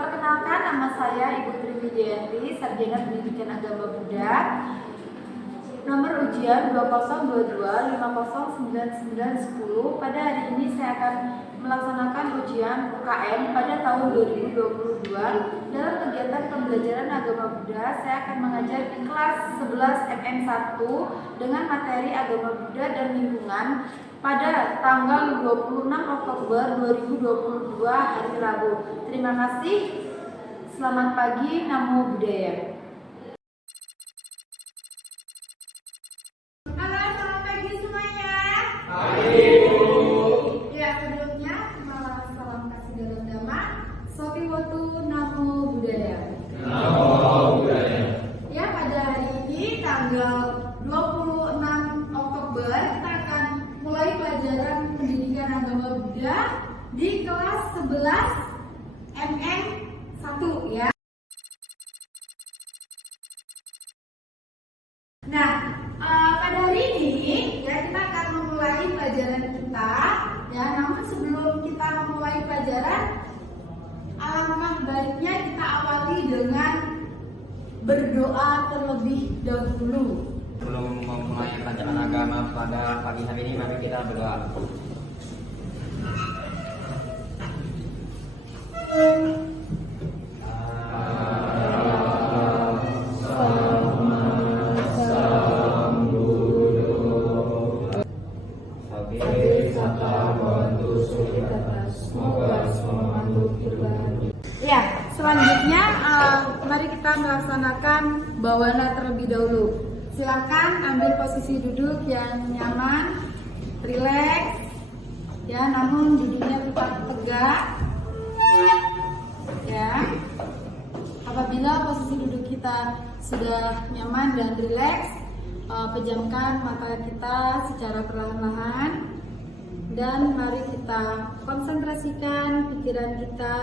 Perkenalkan, nama saya Ibu Tri Widianti, Sarjana Pendidikan Agama Buddha. Nomor ujian 2022-509910. Pada hari ini saya akan melaksanakan ujian UKM pada tahun 2022. Dalam kegiatan pembelajaran agama Buddha, saya akan mengajar di kelas 11 MM1 dengan materi agama Buddha dan lingkungan pada tanggal 26 Oktober 2022 hari Rabu. Terima kasih. Selamat pagi. Namo Buddhaya. Ya, sebelumnya salam kasih dalam dhamma. Sopi Wotu Namo Buddhaya. Namo Buddhaya. Ya, pada hari ini tanggal 26 Oktober kita akan mulai pelajaran pendidikan agama Buddha di kelas 11 MM1 ya. Nah, pada hari ini ya kita akan memulai pelajaran kita ya. Namun sebelum kita memulai pelajaran, alangkah baiknya kita awali dengan berdoa terlebih dahulu. Sebelum memulai pelajaran agama pada pagi hari ini, mari kita berdoa. Ya, selanjutnya mari kita melaksanakan bawana terlebih dahulu. Silakan ambil posisi duduk yang nyaman, rileks, ya. Namun duduknya tetap tegak, ya. Apabila posisi duduk kita sudah nyaman dan rileks, pejamkan mata kita secara perlahan-lahan. Dan mari kita konsentrasikan pikiran kita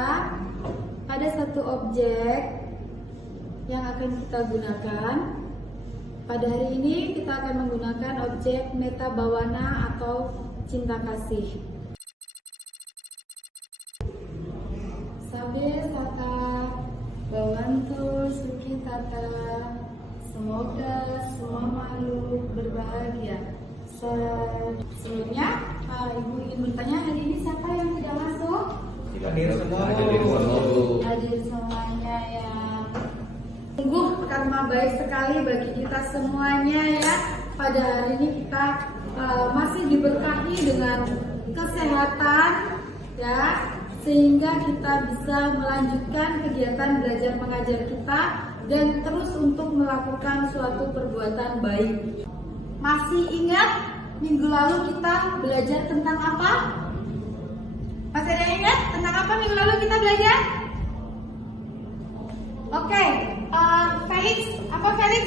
pada satu objek yang akan kita gunakan. Pada hari ini kita akan menggunakan objek metta bawana atau cinta kasih. Sabbe sata bawantu sukhi tata. Semoga semua makhluk berbahagia. Sebelumnya, Ibu ingin bertanya, hari ini siapa yang tidak masuk? Hadir semua. Hadir semuanya ya. Sungguh karma baik sekali bagi kita semuanya ya. Pada hari ini kita masih diberkahi dengan kesehatan ya, sehingga kita bisa melanjutkan kegiatan belajar mengajar kita dan terus untuk melakukan suatu perbuatan baik. Masih ingat minggu lalu kita belajar tentang apa? Masih ada yang ingat tentang apa minggu lalu kita belajar? Oke, Felix, apa Felix?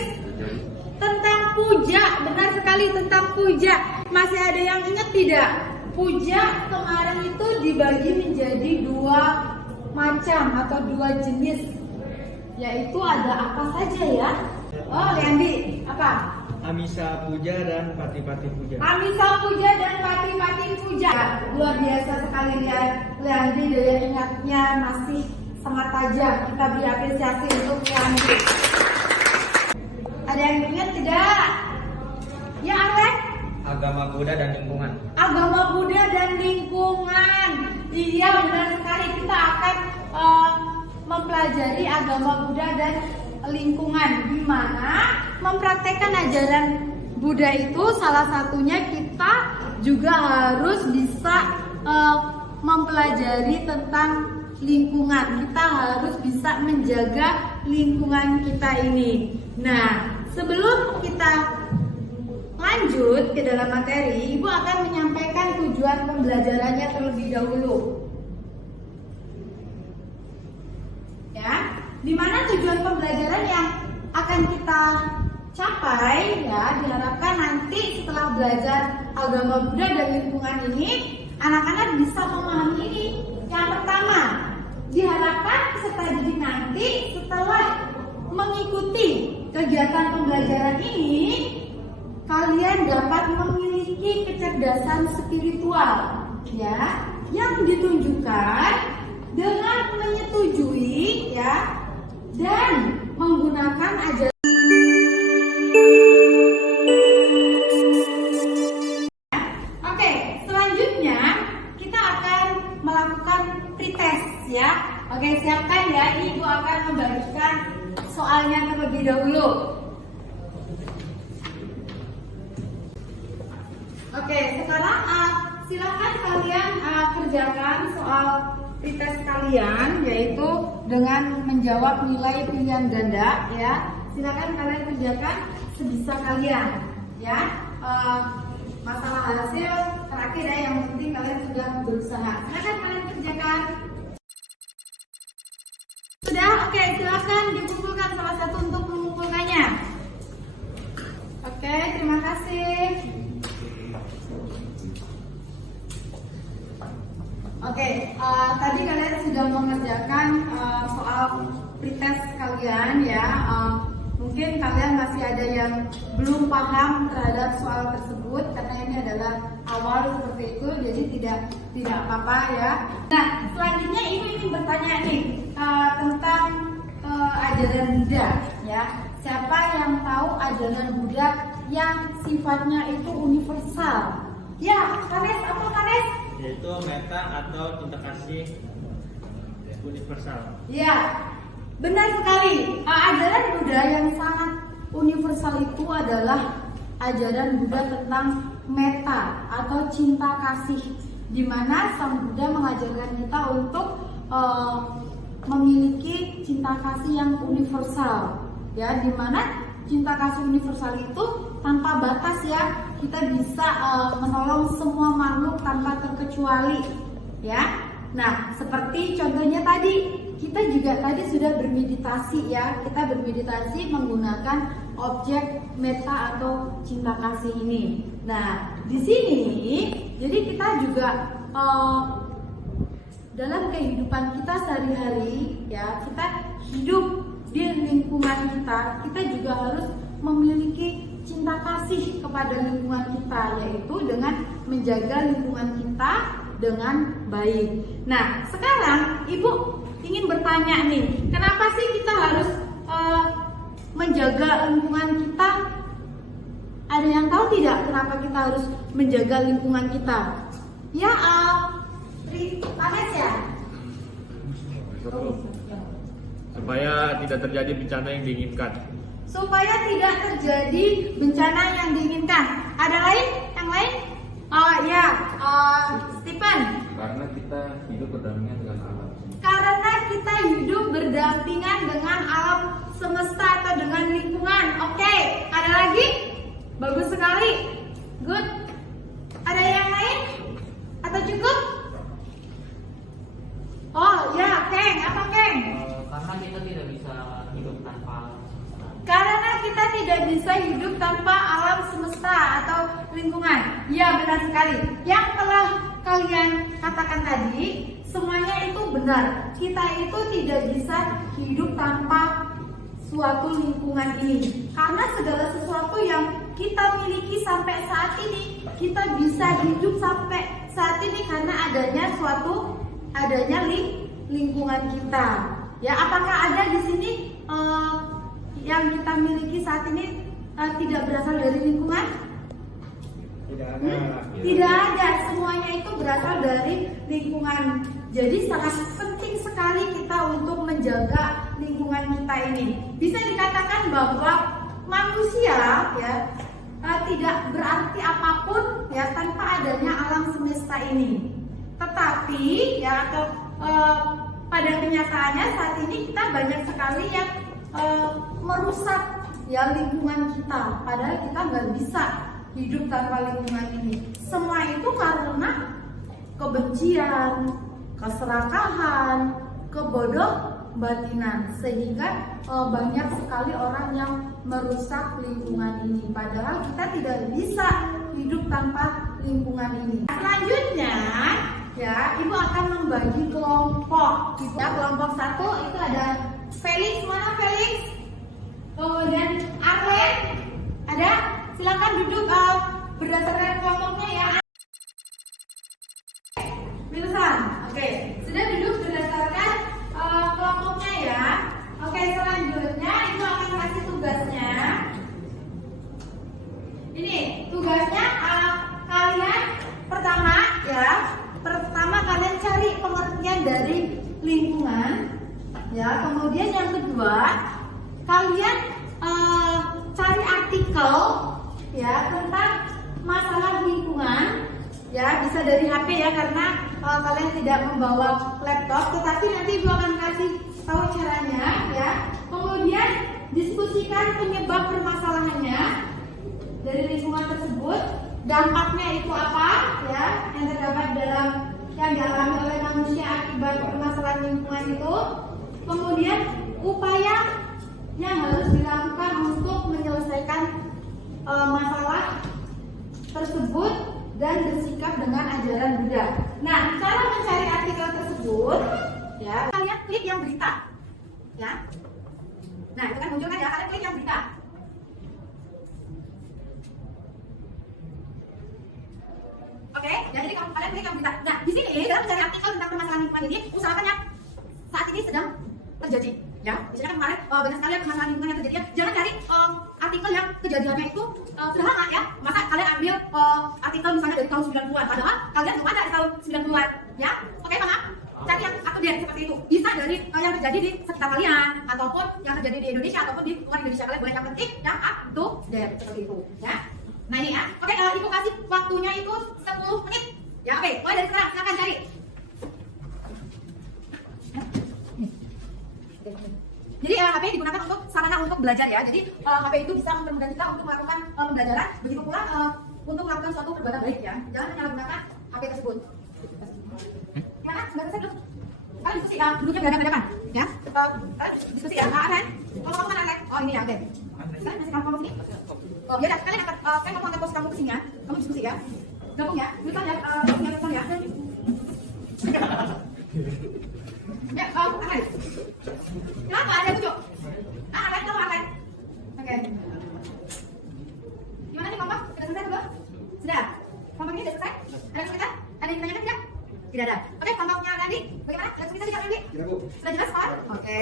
Tentang puja, benar sekali tentang puja. Masih ada yang ingat tidak? Puja kemarin itu dibagi menjadi dua macam atau dua jenis, yaitu ada apa saja ya? Oh, Leandi, apa? Amisa puja dan pati-pati puja. Amisa puja dan pati-pati puja. Luar biasa sekali ya, Leandi, daya ingatnya masih sangat tajam. Kita beri apresiasi untuk Leandi. Ada yang ingat tidak? Ya, Alek? Agama Buddha dan lingkungan. Agama Buddha dan lingkungan. Iya, benar sekali. Kita akan mempelajari agama Buddha dan lingkungan, di mana mempraktekkan ajaran Buddha itu salah satunya kita juga harus bisa mempelajari tentang lingkungan. Kita harus bisa menjaga lingkungan kita ini. Nah, sebelum kita lanjut ke dalam materi, Ibu akan menyampaikan tujuan pembelajarannya terlebih dahulu. Ya, di mana tujuan pembelajaran yang akan kita capai ya, diharapkan nanti setelah belajar agama Buddha dan lingkungan ini, anak-anak bisa memahami ini. Yang pertama, diharapkan peserta didik nanti setelah mengikuti kegiatan pembelajaran ini, kalian dapat memiliki kecerdasan spiritual ya, yang ditunjukkan dengan menyetujui ya dan menggunakan ajaran. Oke, selanjutnya kita akan melakukan pretest ya. Oke, siapkan ya. Ibu akan membagikan soalnya terlebih dahulu. Oke, sekarang silakan kalian kerjakan soal pretest kalian, yaitu dengan menjawab nilai pilihan ganda ya. Silakan kalian kerjakan sebisa kalian ya. Masalah hasil terakhir ya, yang penting kalian sudah berusaha. Silakan kalian kerjakan. Sudah, oke, silakan dikumpulkan salah satu untuk mengumpulkannya. Oke, terima kasih. Oke, tadi kalian sudah mengerjakan soal pretest kalian ya. Mungkin kalian masih ada yang belum paham terhadap soal tersebut karena ini adalah awal seperti itu, jadi tidak apa-apa ya. Nah, selanjutnya ibu ingin bertanya nih tentang ajaran Buddha ya. Siapa yang tahu ajaran Buddha yang sifatnya itu universal? Ya, Kanes, apa Kanes? Yaitu meta atau cinta kasih universal. Ya, benar sekali. Ajaran Buddha yang sangat universal itu adalah ajaran Buddha tentang metta atau cinta kasih, di mana Sang Buddha mengajarkan kita untuk memiliki cinta kasih yang universal, ya, di mana cinta kasih universal itu tanpa batas ya. Kita bisa menolong semua makhluk tanpa terkecuali, ya. Nah, seperti contohnya tadi, kita juga tadi sudah bermeditasi ya. Kita bermeditasi menggunakan objek metta atau cinta kasih ini. Nah, di sini jadi kita juga dalam kehidupan kita sehari-hari ya, kita hidup di lingkungan kita juga harus memiliki cinta kasih kepada lingkungan kita, yaitu dengan menjaga lingkungan kita dengan baik. Nah, sekarang ibu ingin bertanya nih, kenapa sih kita harus menjaga lingkungan kita? Ada yang tahu tidak kenapa kita harus menjaga lingkungan kita? Ya, Panes ya? Supaya tidak terjadi bencana yang diinginkan. Supaya tidak terjadi bencana yang diinginkan. Ada lain? Yang lain? Ya, Stephen. Karena kita hidup berdampingan dengan alam. Karena kita hidup berdampingan dengan alam semesta atau dengan lingkungan. Oke, ada lagi? Bagus sekali. Good. Ada yang lain? Atau cukup? Oh ya, Keng. Apa Keng? Karena kita tidak bisa hidup tanpa alam semesta. Karena kita tidak bisa hidup tanpa alam semesta atau lingkungan. Ya, benar sekali. Yang telah kalian katakan tadi, semuanya itu benar. Kita itu tidak bisa hidup tanpa suatu lingkungan ini. Karena segala sesuatu yang kita miliki sampai saat ini, kita bisa hidup sampai saat ini karena adanya lingkungan kita. Ya, apakah ada di sini yang kita miliki saat ini tidak berasal dari lingkungan? Tidak ada. Tidak ada, semuanya itu berasal dari lingkungan. Jadi sangat penting sekali kita untuk menjaga lingkungan kita ini. Bisa dikatakan bahwa manusia ya tidak berarti apapun ya tanpa adanya alam semesta ini. Tetapi ya pada kenyataannya saat ini kita banyak sekali yang merusak ya lingkungan kita. Padahal kita nggak bisa hidup tanpa lingkungan ini. Semua itu karena kebencian, keserakahan, kebodoh-batinan, sehingga banyak sekali orang yang merusak lingkungan ini. Padahal kita tidak bisa hidup tanpa lingkungan ini. Selanjutnya, ya, ibu akan membagi kelompok. Ya, kelompok 1 itu ada Felix, mana Felix? Kemudian Arlen, ada? Silakan duduk berdasarkan kelompoknya ya. Wilson, oke, sudah duduk berdasarkan kedua, kalian cari artikel ya tentang masalah lingkungan, ya bisa dari HP ya, karena kalian tidak membawa laptop, tetapi nanti Ibu akan kasih tahu caranya ya. Kemudian diskusikan penyebab permasalahannya dari lingkungan tersebut, dampaknya itu apa ya yang terdapat dalam yang dialami oleh manusia akibat permasalahan lingkungan itu. Kemudian upaya yang harus dilakukan untuk menyelesaikan masalah tersebut dan bersikap dengan ajaran Buddha. Nah, cara mencari artikel tersebut ya, kalian klik yang berita ya. Nah, itu kan muncul kan ya, kalian klik yang berita. Oke, ya, jadi kalau kalian klik yang berita. Nah, di sini dalam mencari artikel tentang permasalahan lingkungan ini, usahakan yang saat ini sedang terjadi. Ya, misalnya kan kemarin banyak sekali permasalahan lingkungan yang terjadi. Ya. Jangan cari artikel yang kejadiannya itu sudah lama ya. Masa kalian ambil artikel misalnya dari tahun 90-an, padahal kalian belum ada di tahun 90-an. Ya, oke Mama? Cari yang update seperti itu. Bisa dari yang terjadi di sekitar kalian, ataupun yang terjadi di Indonesia, ataupun di luar Indonesia. Kalian boleh yang penting yang up to date seperti itu. Ya. Nah ini ya. Oke, Ibu kasih waktunya itu 10 menit. Ya, oke. Mulai dari sekarang, silakan cari. Jadi HP digunakan untuk sarana untuk belajar ya. Jadi HP itu bisa mempermudah kita untuk melakukan pembelajaran. Begitu pula untuk melakukan suatu perbuatan baik ya. Jangan menyalahgunakan HP tersebut. Gimana? Sudah selesai belum? Kalian diskusi ya, duduknya berhadapan-hadapan ya. Kalian diskusi ya. Aran, kalau kamu mana Ren? Oh ini ya, oke. Sekarang masih kamu sini? Oh ya, kalian akan saya mau angkat pos kamu ke sini ya. Kamu diskusi ya. Gabung ya. Bukan ya, bukan ya. Ya, Aran. Kenapa ada tujuh? Aran, kamu Aran. Oke. Gimana nih kelompok? Sudah selesai belum? Sudah. Kelompok ini sudah selesai? Ada kesulitan? Ada yang ditanyakan tidak? Tidak ada. Oke, kelompoknya Randi, bagaimana? Ada kesulitan tidak Randi? Tidak, Bu. Sudah jelas sekolah? Oke.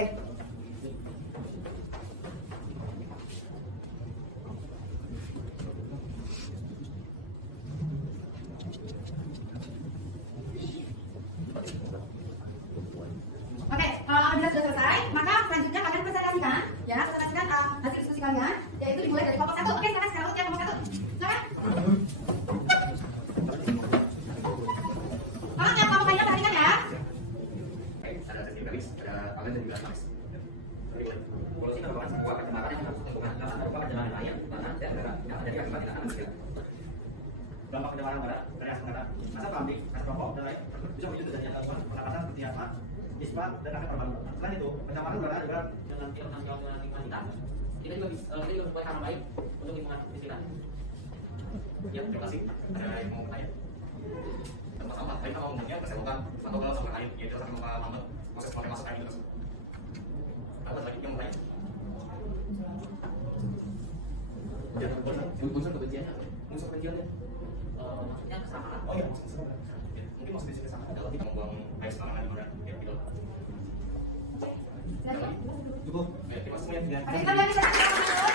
Oke, apabila sudah selesai, maka selanjutnya kalian presentasikan, ya, presentasikan hasil diskusi kalian, yaitu dimulai dari kelompok 1. Oke, sekarang ya kelompok 1. Silakan. Tolong yang kelompok kalian perhatikan ya. Ada sesi grafis, ada kalian dan juga grafis. Polisi merupakan sebuah kecamatan yang harus ditentukan karena berupa perjalanan raya, tanah, dan darat yang ada di akibat tindakan manusia. Dampak pencemaran udara dari asap negara, asap pabrik, asap rokok, dan lain bisa memicu terjadinya gangguan pernapasan seperti asma, ispa, dan kanker paru-paru. Selain itu, pencemaran udara juga dengan tidak menanggung jawab dengan lingkungan kita juga membuat hal baik untuk lingkungan sekitar. Ya, terima kasih. Ada yang mau bertanya? Sama-sama, kita mau ngomongnya keseluruhan atau kalau sama lain, yaitu satu muka mampet, proses pakai masuk kain itu. Apa lagi yang mau bertanya? Ya, unsur kebenciannya apa? Unsur kebenciannya? Maksudnya kesamaan. Oh iya, kesamaan. Ya, mungkin maksudnya kesamaan adalah kita membuang air selama di udara, ya gitu. Cukup. Ya, terima kasih semuanya. Oke, kita lihat presentasi kelompok 1.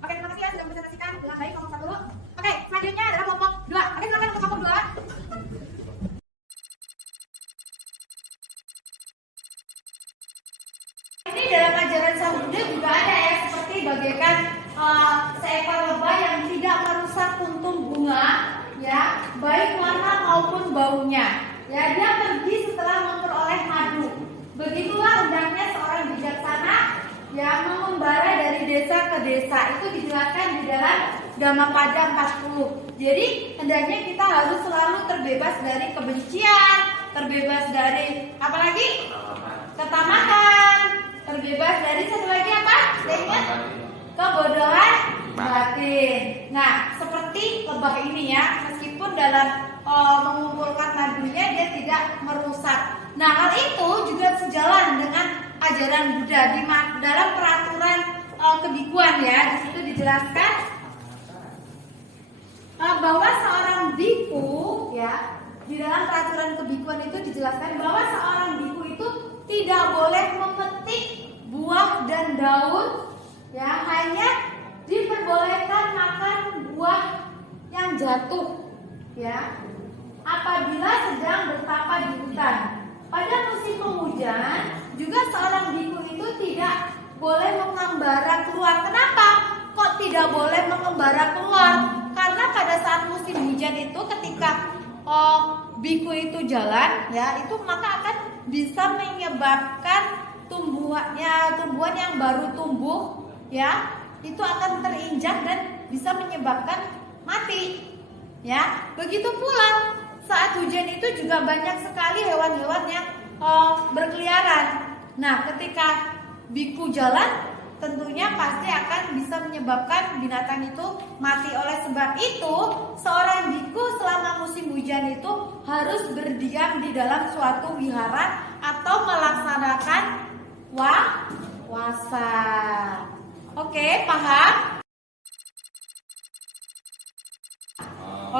Oke, terima kasih ya sudah mempresentasikan dengan baik kelompok 1. Oke, selanjutnya adalah kelompok 2. Oke, silakan untuk kelompok 2. Ini dalam ajaran Sang Buddha juga ada ya, seperti bagaikan seekor lebah yang tidak merusak kuntum bunga, ya, baik warna maupun baunya. Ya, dia pergi setelah memperoleh madu. Begitulah hendaknya seorang bijaksana yang mengembara dari desa ke desa. Itu dijelaskan di dalam Dhammapada 40. Jadi hendaknya kita harus selalu terbebas dari kebencian, terbebas dari apalagi ketamakan, terbebas dari satu lagi apa? Ingat? Kebodohan batin. Nah, seperti lebah ini ya, meskipun dalam mengumpulkan madunya dia tidak merusak. Nah, hal itu juga sejalan dengan ajaran Buddha di dalam peraturan kebikuan ya. Di situ dijelaskan bahwa seorang biku ya, di dalam peraturan kebikuan itu dijelaskan bahwa seorang biku itu tidak boleh memetik buah dan daun ya, hanya diperbolehkan makan buah yang jatuh ya apabila sedang bertapa di hutan. Pada musim penghujan hujan, juga seorang biku itu tidak boleh mengembara keluar. Kenapa? Kok tidak boleh mengembara keluar? Karena pada saat musim hujan itu ketika biku itu jalan, ya, itu maka akan bisa menyebabkan tumbuhan yang baru tumbuh, ya, itu akan terinjak dan bisa menyebabkan mati, ya. Begitu pula saat hujan itu juga banyak sekali hewan-hewan yang berkeliaran. Nah, ketika biku jalan, tentunya pasti akan bisa menyebabkan binatang itu mati. Oleh sebab itu, seorang biku selama musim hujan itu harus berdiam di dalam suatu wihara atau melaksanakan puasa. Oke, paham?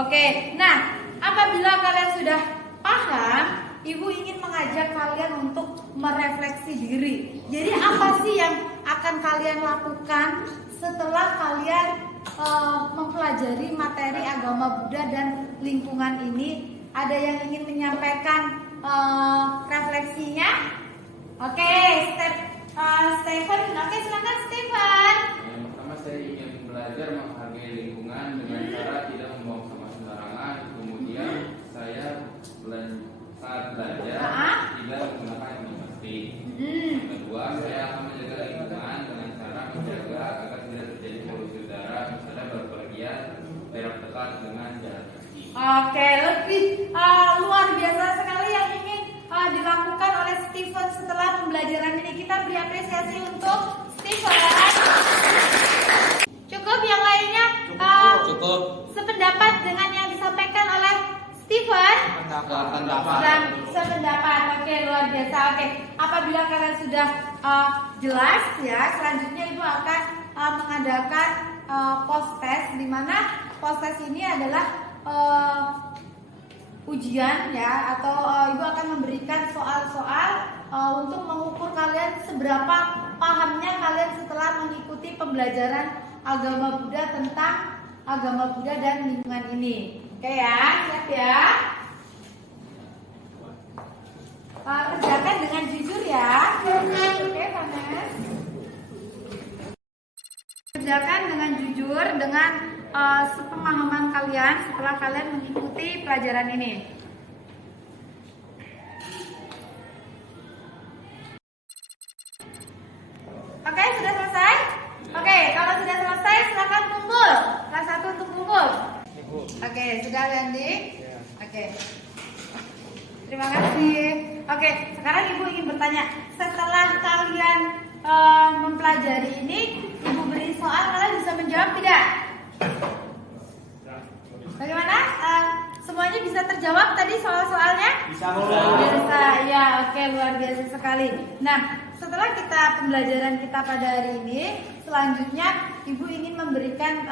Oke, nah, apabila kalian sudah paham, Ibu ingin mengajak kalian untuk merefleksi diri. Jadi apa sih yang akan kalian lakukan setelah kalian mempelajari materi agama Buddha dan lingkungan ini? Ada yang ingin menyampaikan refleksinya? Oke, Stephen. Oke, silakan Stephen. Yang pertama saya ingin belajar menghargai lingkungan dengan cara tidak membuang sampah sembarangan. Kemudian saya saat belajar tidak menggunakan yang plastik. Yang kedua, saya akan menjaga lingkungan dengan cara menjaga agar tidak terjadi polusi udara, misalnya berpergian jarak dekat dengan jalan kaki. Oke, lebih luar biasa sekali yang ingin dilakukan oleh Stephen setelah pembelajaran ini. Kita beri apresiasi untuk Stephen. Cukup yang lainnya? Cukup. Sependapat dengan yang disampaikan oleh Stephen? Sependapat. Oke, luar biasa. Oke, apabila kalian sudah jelas, ya, selanjutnya Ibu akan mengadakan post test, di mana post test ini adalah ujian, ya, atau Ibu akan memberikan soal-soal untuk mengukur kalian seberapa pahamnya kalian setelah mengikuti pembelajaran agama Buddha tentang agama Buddha dan lingkungan ini. Oke ya, siap ya. Kerjakan dengan jujur ya. Oke, Vanessa. Kerjakan dengan jujur, dengan sepemahaman kalian setelah kalian mengikuti pelajaran ini. Oke, sudah selesai? Oke, kalau sudah selesai silakan kumpul. Kelas 1 untuk kumpul. Oke, sudah Randy? Oke. Terima kasih. Oke, sekarang Ibu ingin bertanya, setelah kalian mempelajari ini, Ibu beri soal, kalian bisa menjawab tidak? Bagaimana? Semuanya bisa terjawab tadi soal-soalnya? Bisa. Bisa, ya. Oke, luar biasa sekali. Nah, setelah pembelajaran kita pada hari ini, selanjutnya Ibu ingin memberikan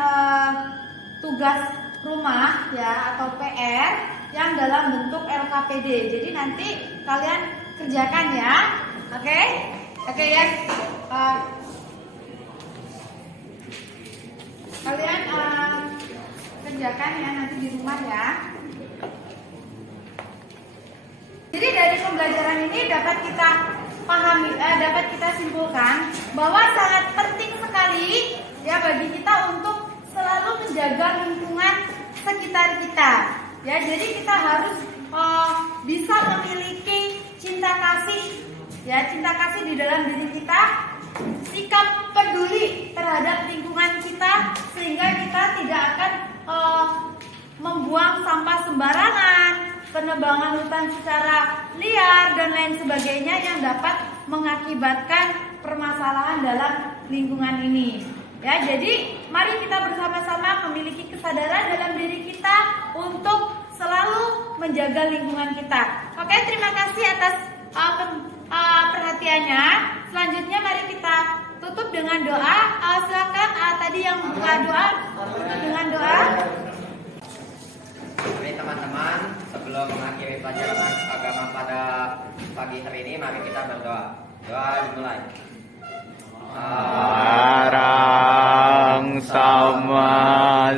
tugas rumah, ya, atau PR yang dalam bentuk LKPD. Jadi nanti kalian kerjakan ya. Oke? Oke ya. Kalian kerjakan ya nanti di rumah ya. Jadi dari pembelajaran ini dapat kita pahami, dapat kita simpulkan bahwa sangat penting sekali ya bagi kita untuk selalu menjaga lingkungan sekitar kita. Ya, jadi kita harus bisa memiliki cinta kasih, ya, cinta kasih di dalam diri kita, sikap peduli terhadap lingkungan kita, sehingga kita tidak akan membuang sampah sembarangan, penebangan hutan secara liar dan lain sebagainya yang dapat mengakibatkan permasalahan dalam lingkungan ini. Ya, jadi mari kita bersama-sama memiliki kesadaran dalam diri kita untuk selalu menjaga lingkungan kita. Oke, terima kasih atas perhatiannya. Selanjutnya mari kita tutup dengan doa. Silakan tadi yang membuka doa tutup dengan doa. Mari teman-teman, sebelum mengakhiri pelajaran agama pada pagi hari ini, mari kita berdoa. Doa dimulai. Arang sama